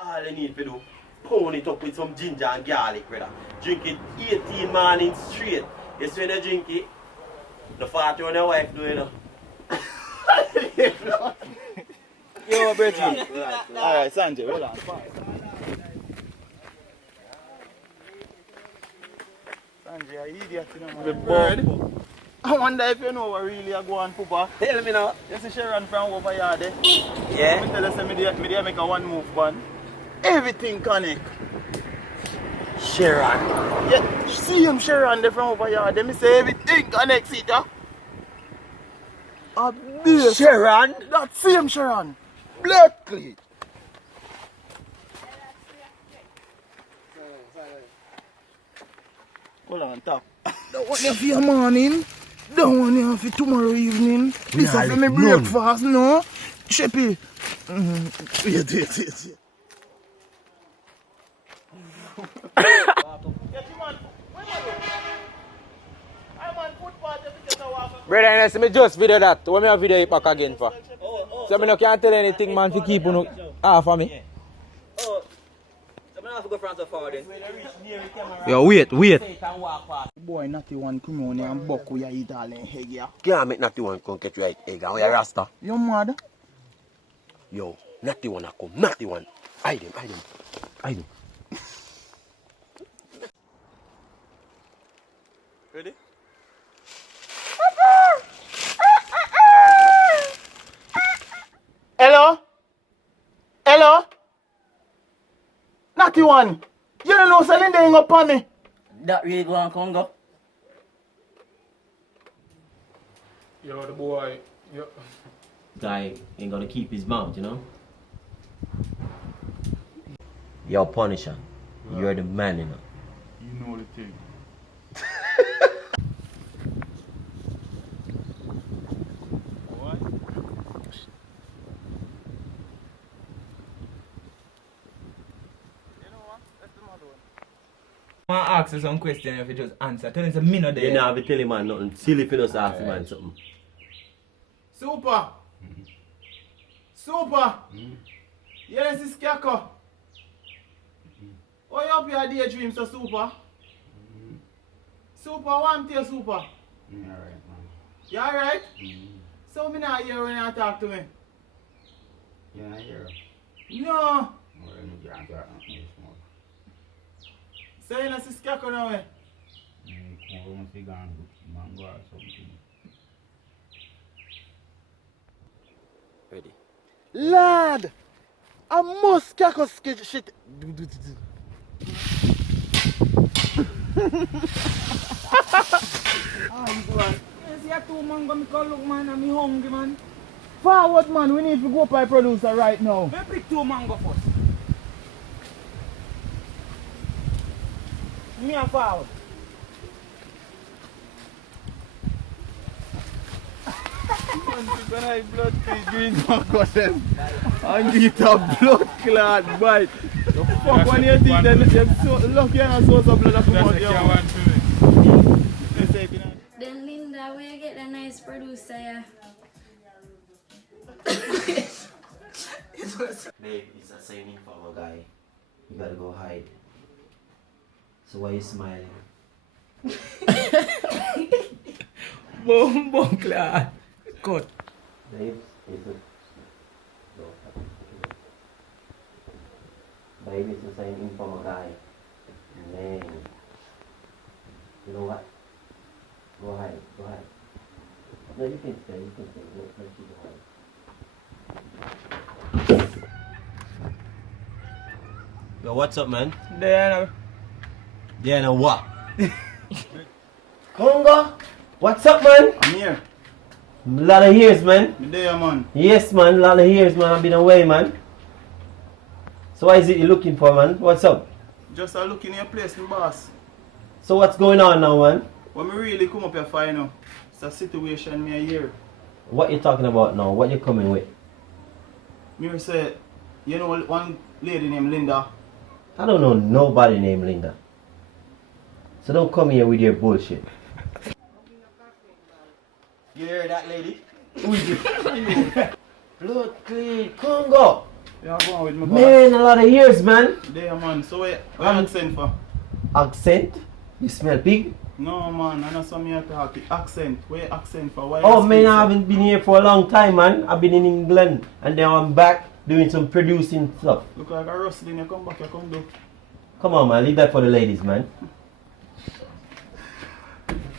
All you need to do, pound it up with some ginger and garlic, brother. Drink it 18 mornings straight. Yes, when you drink it, the fart on your wife do, you know. Yo, Bridget. Alright, Sanjay, hold on. Sanjay, you idiot, you know, man. Bird. I wonder if you know what really I go on, Poopa. Tell me now. You see Sharon from over here, there? Yeah? I tell you, me make a one move, man. Everything connect. Sharon. Yeah, see him Sharon there from over here, there me say everything connects it, yeah? Sharon? That same Sharon. Blackly. Hold on, top. Don't want you for your morning. Don't want you for tomorrow evening. This is for me breakfast, no? Sheppy. Wait. Brother, I see me just video that. When me a video it back again for? So me no can't tell anything, man, to keep on half of me. Oh, so I have to go France forward then. Yo, wait. Boy, not the one come on here and buck with your Italian egg, yeah. Can't make not the one come get you egg and we are rasta. You mad? Yo, not the one I come, not the one. Hide him. Ready? Hello? Not the one. You don't know selling they hang up on me. That really go on Congo? Yo, the boy. Yo. Guy ain't gonna keep his mouth, you know? Yo, Punisher, you're the man, you know? You know the thing. What? I want to ask you some question if you just answer. Tell me some minute there. You know, I be telling man nothing silly if you just ask man something. Super. Yes, it's Skako. Oh, you up your daydream, so Super? Super, one day, Super. Alright, man. You alright? So, me not hear when you talk to me. Yeah, I hear. No. Yeah, So, you know, see Skako now, eh? Ready? Lad! I must Skako shit. Yes, you two man go me call look man and me hungry man. Forward man, we need to go by producer right now. Let me pick 2 mango first. Me and forward. When I blood green mango them and get a blood clot bite. The fuck when you think that you're so lucky and so blood that come out here. Then Linda, where you get a nice producer, yeah? Babe, it's a signing for a guy. You gotta go hide. So why you smiling? Boom, clad. Cut. Babe, it's a... No. Babe, it's a signing for a guy. Man. You know what? Go hide. No, you can stay. Let you go hide. Yo, what's up, man? There Yeah, now what? Congo? What's up, man? I'm here. A lot of years, man. I'm there, man. Yes, man. A lot of years, man. I've been away, man. So what is it you're looking for, man? What's up? Just a look in your place, my boss. So what's going on now, man? When me really come up here for, you know, it's a situation me a hear. What you talking about now? What you coming with? Me say, you know one lady named Linda. I don't know nobody named Linda. So don't come here with your bullshit. You hear that, lady? Who is it? Blood clean Congo. Yeah, go on with my boss. Man, a lot of years, man. There, man. So, what accent for? Accent? You smell pig? No, man. I know some here talk. Accent. Where accent for? Why Oh, you man, speak I so? haven't been here for a long time, man. I've been in England, and then I'm back doing some producing stuff. Look like a rustling. You come back, you come do. Come on, man. Leave that for the ladies, man.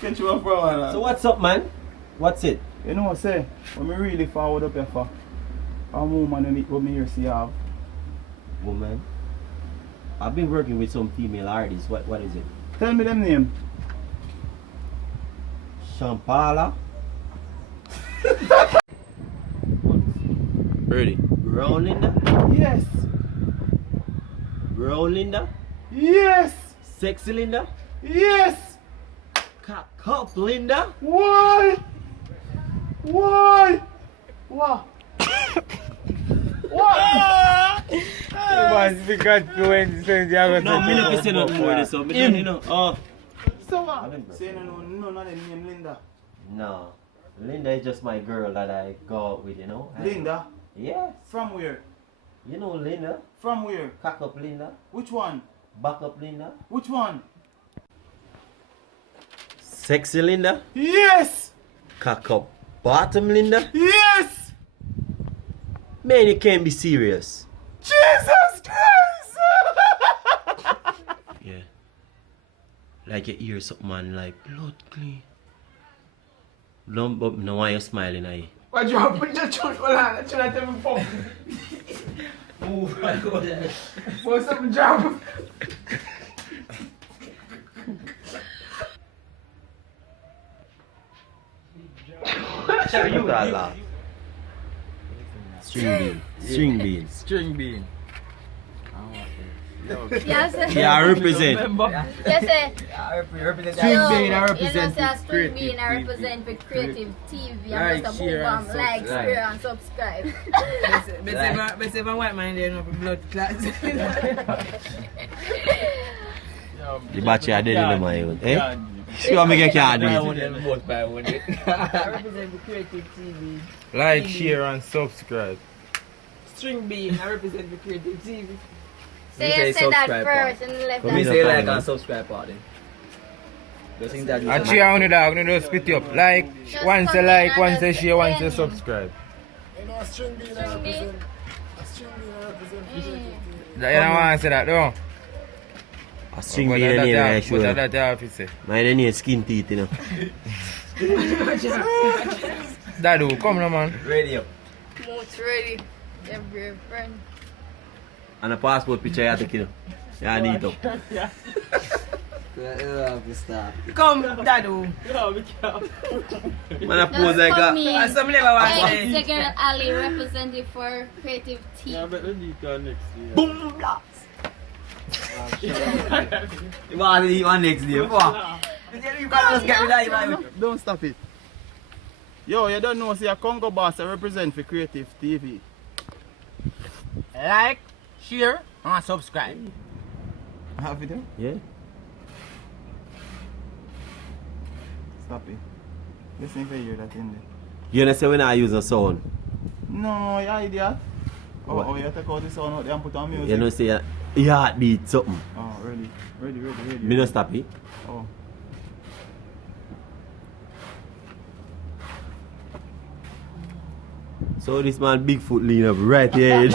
Catch you up for a while. So what's up, man? What's it? You know what I say? When me really forward up here for a woman when me here see you have. Woman. I've been working with some female artists. What is it? Tell me them name. Shampala. Ready? Brown Linda. Yes. Brown Linda. Yes. Sexy Linda. Yes. Cup Linda. Why? Why? What? What? Man, because when No, me not say nothing more this, so me don't, you know. Oh. So what? Say no, none of them name Linda. No. Linda is just my girl that I go out with, you know. Linda? Yes. From where? You know Linda. From where? Cock up Linda. Which one? Back up Linda. Which one? Sexy Linda. Yes! Cock up bottom Linda. Yes! Man, you can't be serious. Jesus Christ! Yeah. Like you hear something, man, like blood clean. No, but no why you smiling, aye. What you put your church on? Should I tell me fuck? Move. For some job. You laugh. String bean. String bean. String bean. Yes, sir. Yeah, I represent. Yes, sir. Represent String Yo, bean, I represent you know, say string Creative bean, I TV. represent for Creative TV. Like, I'm just a share, boom and bam, like, subscribe. share, and subscribe. But if I white man there, no blood clots. The batch are dead in my own. Eh? See what me can't do it. Both by one. I represent for Creative TV. Like, share, and subscribe. String bean, I represent for Creative TV. So you say that first and then left Come that. in. say like and subscribe party. Just think that And share on the dog, no do split up. Like, Just once you come like, in once and you just share, once you end. subscribe. String bean. You don't want to say that, though? A string bean in here, I But sure. that you have to say. Mine need skin teeth, you know. Dadu, come now, man. radio. Mood's ready. Every friend. And a passport picture you take, you know. Yeah, need to. Come, Dadu. Man, I pose like Just a... come in. Some never watch Hey, it. Second Ali representative for Creative TV. Boom blast. You want to eat one next day? What? You can't just get rid of it, man. Don't stop it. Yo, you don't know, see a Congo boss I represent for Creative TV. Like, share, and subscribe. Have it? Yeah? Stop it. Listen if you hear that in there. You understand when I use a sound? No, you idiot. What? Oh, you take out the sound out there and put on music. You know, say your heart beat something. Oh, ready. Me no stop it. Oh. So this man Bigfoot lean up right here.